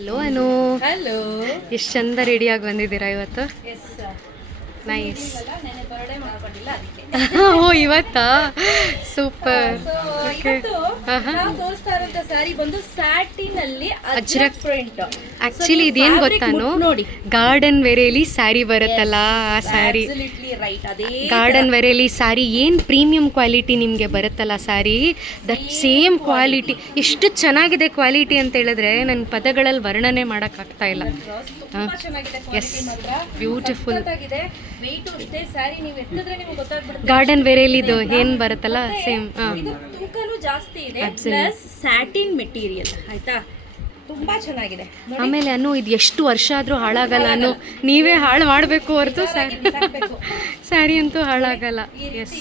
Hello ಅನು, hello. ಎಷ್ಟು ಚಂದ ರೆಡಿಯಾಗಿ ಬಂದಿದ್ದೀರಾ ಇವತ್ತು. ನೈಸ್. ಓ ಇವತ್ತಾ, ಸೂಪರ್. ನಾವು ತೋರಿಸ್ತಾ ಇರುವಂತ ಸ್ಯಾರಿ ಬಂದು ಸ್ಯಾಟಿನ್ ಅಲ್ಲಿ ಅಜ್ರಕ್ ಪ್ರಿಂಟ್. ಆಕ್ಚುಲಿ ಇದೇನ್ ಗೊತ್ತಾನು, ನೋಡಿ ಗಾರ್ಡನ್ ವೇರೆಯಲ್ಲಿ ಸ್ಯಾರಿ ಬರುತ್ತಲ್ಲ ಆ ಸ್ಯಾರಿ, ರೈಟ್, ಅದೇ ಗಾರ್ಡನ್ ವೇರೆಯಲ್ಲಿ ಸ್ಯಾರಿ ಏನು ಪ್ರೀಮಿಯಂ ಕ್ವಾಲಿಟಿ ನಿಮಗೆ ಬರುತ್ತಲ್ಲ ಸ್ಯಾರಿ, ದಟ್ ಸೇಮ್ ಕ್ವಾಲಿಟಿ. ಎಷ್ಟು ಚೆನ್ನಾಗಿದೆ ಕ್ವಾಲಿಟಿ ಅಂತ ಹೇಳಿದ್ರೆ ನನ್ನ ಪದಗಳಲ್ಲಿ ವರ್ಣನೆ ಮಾಡೋಕ್ಕಾಗ್ತಾ ಇಲ್ಲ. ತುಂಬಾ ಚೆನ್ನಾಗಿದೆ ಕ್ವಾಲಿಟಿ ಮಾತ್ರ, ಬ್ಯೂಟಿಫುಲ್ ಆಗಿದೆ. ವೆಯ್ಟ್ ಅಷ್ಟೇ, ಸ್ಯಾರಿ ನೀವು ಎತ್ತಿದ್ರೆ ನಿಮಗೆ ಗೊತ್ತಾಗ್ಬಿಡುತ್ತೆ. ಗಾರ್ಡನ್ ವೇರೆಯಲ್ಲಿ ಇದು ಏನು ಬರುತ್ತಲ್ಲ ಸೇಮ್. ಇದು ತೂಕನೂ ಜಾಸ್ತಿ ಇದೆ, ಪ್ಲಸ್ ಸ್ಯಾಟಿನ್ ಮೆಟೀರಿಯಲ್, ಆಯ್ತಾ, ತುಂಬಾ ಚೆನ್ನಾಗಿದೆ. ಆಮೇಲೆ ಅನ್ನು ಇದು ಎಷ್ಟು ವರ್ಷ ಆದರೂ ಹಾಳಾಗಲ್ಲ ಅನ್ನು, ನೀವೇ ಹಾಳು ಮಾಡಬೇಕು ಹೊರತು ಸ್ಯಾರಿ ಅಂತೂ ಹಾಳಾಗಲ್ಲ. Yes.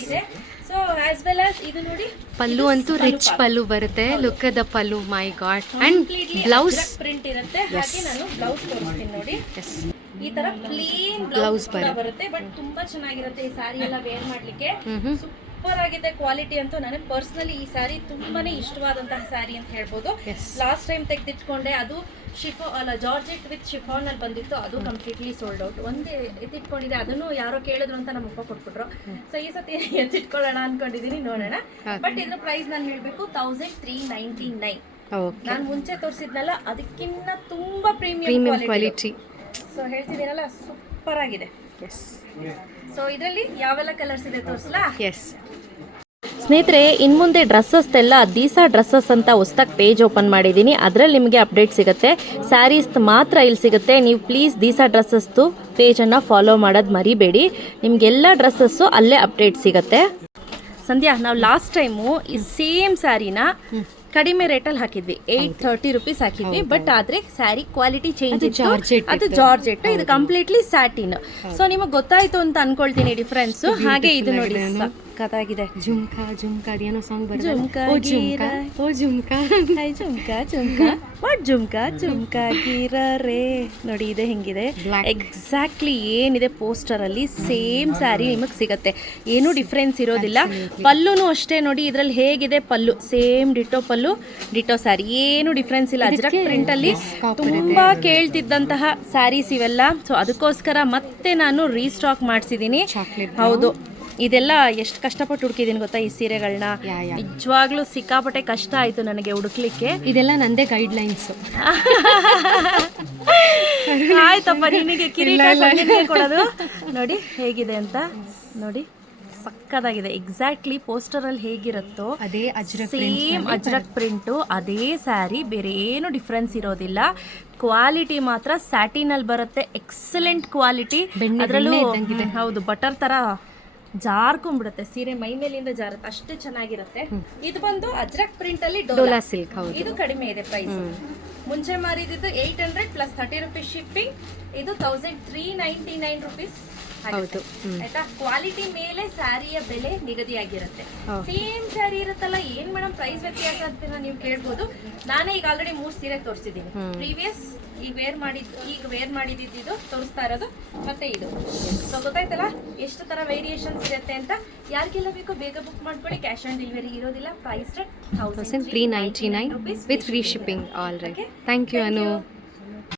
So as well as ಇದು ನೋಡಿ, ಪಲ್ಲು ಅಂತೂ ರಿಚ್ ಪಲ್ಲು ಬರುತ್ತೆ. Look at the pallu, my god. And blouse print ಇರುತ್ತೆ. ಹಾಗೆ ನಾನು ಬ್ಲೌಸ್ ತೋರಿಸ್ತೀನಿ ನೋಡಿ. ಎಸ್, ಈ ತರ ಪ್ಲೇನ್ ಬ್ಲೌಸ್ ಬರುತ್ತೆ, ಬಟ್ ತುಂಬಾ ಚೆನ್ನಾಗಿರುತ್ತೆ ಈ ಸ್ಯಾರಿ ಎಲ್ಲ ವೇರ್ ಮಾಡ್ಲಿಕ್ಕೆ. ಸೂಪರ್ ಆಗಿದೆ ಕ್ವಾಲಿಟಿ ಅಂತೂ. ನನಗೆ ಪರ್ಸನಲಿ ಈ ಸ್ಯಾರಿ ತುಂಬಾನೇ ಇಷ್ಟವಾದಂತಹ ಸ್ಯಾರಿ ಅಂತ ಹೇಳ್ಬೋದು. ಲಾಸ್ಟ್ ಟೈಮ್ ತೆಗೆದಿಟ್ಕೊಂಡೆ, ಅದು ಜಾರ್ಜೆಟ್ ವಿತ್ ಶಿಫಾನ್ ಅಲ್ಲಿ ಬಂದಿತ್ತು, ಅದು ಕಂಪ್ಲೀಟ್ಲಿ ಸೋಲ್ಡ್ ಔಟ್. ಒಂದೇ ಎತ್ತಿಟ್ಕೊಂಡಿದೆ, ಅದನ್ನು ಯಾರೋ ಕೇಳಿದ್ರು ಅಂತ ನಮ್ಮ ಅಪ್ಪ ಕೊಟ್ಬಿಟ್ರು. ಸೊ ಈ ಸತಿ ಎತ್ತಿಟ್ಕೊಳ್ಳೋಣ ಅನ್ಕೊಂಡಿದೀನಿ, ನೋಡೋಣ. ಬಟ್ ಇದ್ರ ಪ್ರೈಸ್ ನಾನು ಹೇಳ್ಬೇಕು 1399. ನಾನು ಮುಂಚೆ ತೋರಿಸಿದ್ನಲ್ಲ ಅದಕ್ಕಿಂತ ತುಂಬಾ ಪ್ರೀಮಿಯಂ ಕ್ವಾಲಿಟಿ. ಸೊ ಹೇಳ್ತಿದ್ದೀನಲ್ಲ, ಸೂಪರ್ ಆಗಿದೆ. ಎಸ್. ಸೊ ಇದರಲ್ಲಿ ಯಾವೆಲ್ಲ ಕಲರ್ಸ್ ಇದೆ ತೋರಿಸಲಾ? ಎಸ್ ಸ್ನೇಹಿತರೆ, ಇನ್ನು ಮುಂದೆ ಡ್ರೆಸ್ಸಸ್ದೆಲ್ಲ ದೀಸಾ ಡ್ರೆಸ್ಸಸ್ ಅಂತ ಹೊಸ್ದಾಗಿ ಪೇಜ್ ಓಪನ್ ಮಾಡಿದ್ದೀನಿ. ಅದರಲ್ಲಿ ನಿಮಗೆ ಅಪ್ಡೇಟ್ ಸಿಗುತ್ತೆ. ಸ್ಯಾರೀಸ್ ಮಾತ್ರ ಇಲ್ಲಿ ಸಿಗುತ್ತೆ. ನೀವು ಪ್ಲೀಸ್ ದೀಸಾ ಡ್ರೆಸ್ಸಸ್ದು ಪೇಜನ್ನು ಫಾಲೋ ಮಾಡೋದು ಮರಿಬೇಡಿ. ನಿಮಗೆಲ್ಲ ಡ್ರೆಸ್ಸಸ್ಸು ಅಲ್ಲೇ ಅಪ್ಡೇಟ್ ಸಿಗುತ್ತೆ. ಸಂಧ್ಯಾ, ನಾವು ಲಾಸ್ಟ್ ಟೈಮು ಈ ಸೇಮ್ ಸ್ಯಾರಿನ ಕಡಿಮೆ ರೇಟಲ್ಲಿ ಹಾಕಿದ್ವಿ, 830 ರುಪೀಸ್ ಹಾಕಿದ್ವಿ. ಬಟ್ ಆದರೆ ಸ್ಯಾರಿ ಕ್ವಾಲಿಟಿ ಚೇಂಜ್ ಇತ್ತು. ಅದು ಜಾರ್ಜೆಟ್, ಇದು ಕಂಪ್ಲೀಟ್ಲಿ ಸ್ಯಾಟಿನ್. ಸೊ ನಿಮಗೆ ಗೊತ್ತಾಯ್ತು ಅಂತ ಅನ್ಕೊಳ್ತೀನಿ ಡಿಫ್ರೆನ್ಸು. ಹಾಗೆ ಇದು ನೋಡಿ, ಸಖತ್ತಾಗಿದೆ. ಜುಮ್ಕಾ ಜುಮ್ಕಾ ಅದೇನೋ ಸಾಂಗ್ ಬರುತ್ತೆ. ಜುಮ್ಕಾ ಓ ಜುಮ್ಕಾ, ಓ ಜುಮ್ಕಾ, ಹಾಯ್ ಜುಮ್ಕಾ ಜುಮ್ಕಾ, ವಾಟ್ ಜುಮ್ಕಾ ಜುಮ್ಕಾ ಗಿರರೆ. ನೋಡಿ ಇದೆ ಹೆಂಗಿದೆ, ಎಕ್ಸಾಕ್ಟ್ಲಿ ಏನಿದೆ ಪೋಸ್ಟರ್ ಅಲ್ಲಿ ಸೇಮ್ ಸ್ಯಾರಿ ನಿಮಗೆ ಸಿಗತ್ತೆ. ಏನೂ ಡಿಫ್ರೆನ್ಸ್ ಇರೋದಿಲ್ಲ. ಪಲ್ಲುನು ಅಷ್ಟೇ ನೋಡಿ, ಇದ್ರಲ್ಲಿ ಹೇಗಿದೆ ಪಲ್ಲು, ಸೇಮ್ ಡಿಟೋ ಪಲ್ಲು, ಡಿಟೋ ಸ್ಯಾರಿ, ಏನು ಡಿಫ್ರೆನ್ಸ್ ಇಲ್ಲ. ಅಜ್ರಕ್ ಪ್ರಿಂಟ್ ಅಲ್ಲಿ ತುಂಬಾ ಕೇಳ್ತಿದ್ದಂತಹ ಸ್ಯಾರೀಸ್ ಇವೆಲ್ಲ. ಸೊ ಅದಕ್ಕೋಸ್ಕರ ಮತ್ತೆ ನಾನು ರೀಸ್ಟಾಕ್ ಮಾಡಿಸಿದ್ದೀನಿ. ಹೌದು, ಇದೆಲ್ಲ ಎಷ್ಟು ಕಷ್ಟಪಟ್ಟು ಹುಡುಕಿದ್ದೀನಿ ಗೊತ್ತಾ ಈ ಸೀರೆಗಳನ್ನ. ನಿಜವಾಗ್ಲೂ ಸಿಕ್ಕಾಪಟ್ಟೆ ಕಷ್ಟ ಆಯ್ತು ನನಗೆ ಹುಡುಕ್ಲಿಕ್ಕೆ. ಇದೆಲ್ಲ ನಂದೇ ಗೈಡ್ಲೈನ್ಸ್. ಆಯ್ತಪ್ಪ, ನಿನಗೆ ಕಿರೀಟ ಕೊಡೋದು. ನೋಡಿ ಹೇಗಿದೆ ಅಂತ ನೋಡಿ, ಸಕ್ಕದಾಗಿದೆ. ಎಕ್ಸಾಕ್ಟ್ಲಿ ಪೋಸ್ಟರ್ ಅಲ್ಲಿ ಹೇಗಿರುತ್ತೋ ಅದೇ ಅಜ್ರಕ್ ಸೇಮ್ ಅಜ್ರಕ್ ಪ್ರಿಂಟು, ಅದೇ ಸ್ಯಾರಿ, ಬೇರೆ ಏನು ಡಿಫ್ರೆನ್ಸ್ ಇರೋದಿಲ್ಲ. ಕ್ವಾಲಿಟಿ ಮಾತ್ರ ಸ್ಯಾಟಿನ್ ಅಲ್ಲಿ ಬರುತ್ತೆ, ಎಕ್ಸಲೆಂಟ್ ಕ್ವಾಲಿಟಿ. ಅದರಲ್ಲೂ ಹೌದು, ಬಟರ್ ತರ ಜಾರ್ಕೊಂಡ್ಬಿಡುತ್ತೆ ಸೀರೆ, ಮೈ ಮೇಲಿಂದ ಜಾರುತ್ತೆ, ಅಷ್ಟು ಚೆನ್ನಾಗಿರುತ್ತೆ. ಇದು ಬಂದು ಅಜ್ರಕ್ ಪ್ರಿಂಟ್ ಅಲ್ಲಿ ಡೋಲಾ ಸಿಲ್ಕ್. ಇದು ಕಡಿಮೆ ಇದೆ ಪ್ರೈಸ್. ಮುಂಚೆ ಮಾರಿದ್ದು 800 ಪ್ಲಸ್ 30 ರುಪೀಸ್ ಶಿಪ್ಪಿಂಗ್. ಇದು 1399 ರುಪೀಸ್. ಹೌದು, ಆಯ್ತಾ. ಕ್ವಾಲಿಟಿ ಮೇಲೆ ಸ್ಯಾರಿಯ ಬೆಲೆ ನಿಗದಿಯಾಗಿರುತ್ತೆ. ಸೇಮ್ ಸ್ಯಾರಿ ಇರುತ್ತಲ್ಲ, ಏನ್ ಮೇಡಮ್ ಪ್ರೈಸ್ ವ್ಯತ್ಯಾಸ ಅಂತ ನೀವು ಕೇಳ್ಬೋದು. ನಾನೇ ಈಗ ಆಲ್ರೆಡಿ 3 ಸೀರೆ ತೋರಿಸಿದ್ದೀನಿ. ಪ್ರೀವಿಯಸ್ ಈಗ ವೇರ್ ಮಾಡಿದ್ದು ತೋರಿಸ್ತಾ ಇರೋದು, ಮತ್ತೆ ಇದು. ಸೊ ಗೊತ್ತಾಯ್ತಲ್ಲ ಎಷ್ಟು ತರ ವೇರಿಯೇಷನ್ಸ್ ಇರುತ್ತೆ ಅಂತ. ಯಾರಿಗೆಲ್ಲ ಬೇಕೋ ಬೇಗ ಬುಕ್ ಮಾಡ್ಕೊಳ್ಳಿ. ಕ್ಯಾಶ್ ಆನ್ ಡೆಲಿವರಿ ಇರೋದಿಲ್ಲ. Price 1399 with free shipping. All right, thank you Anu.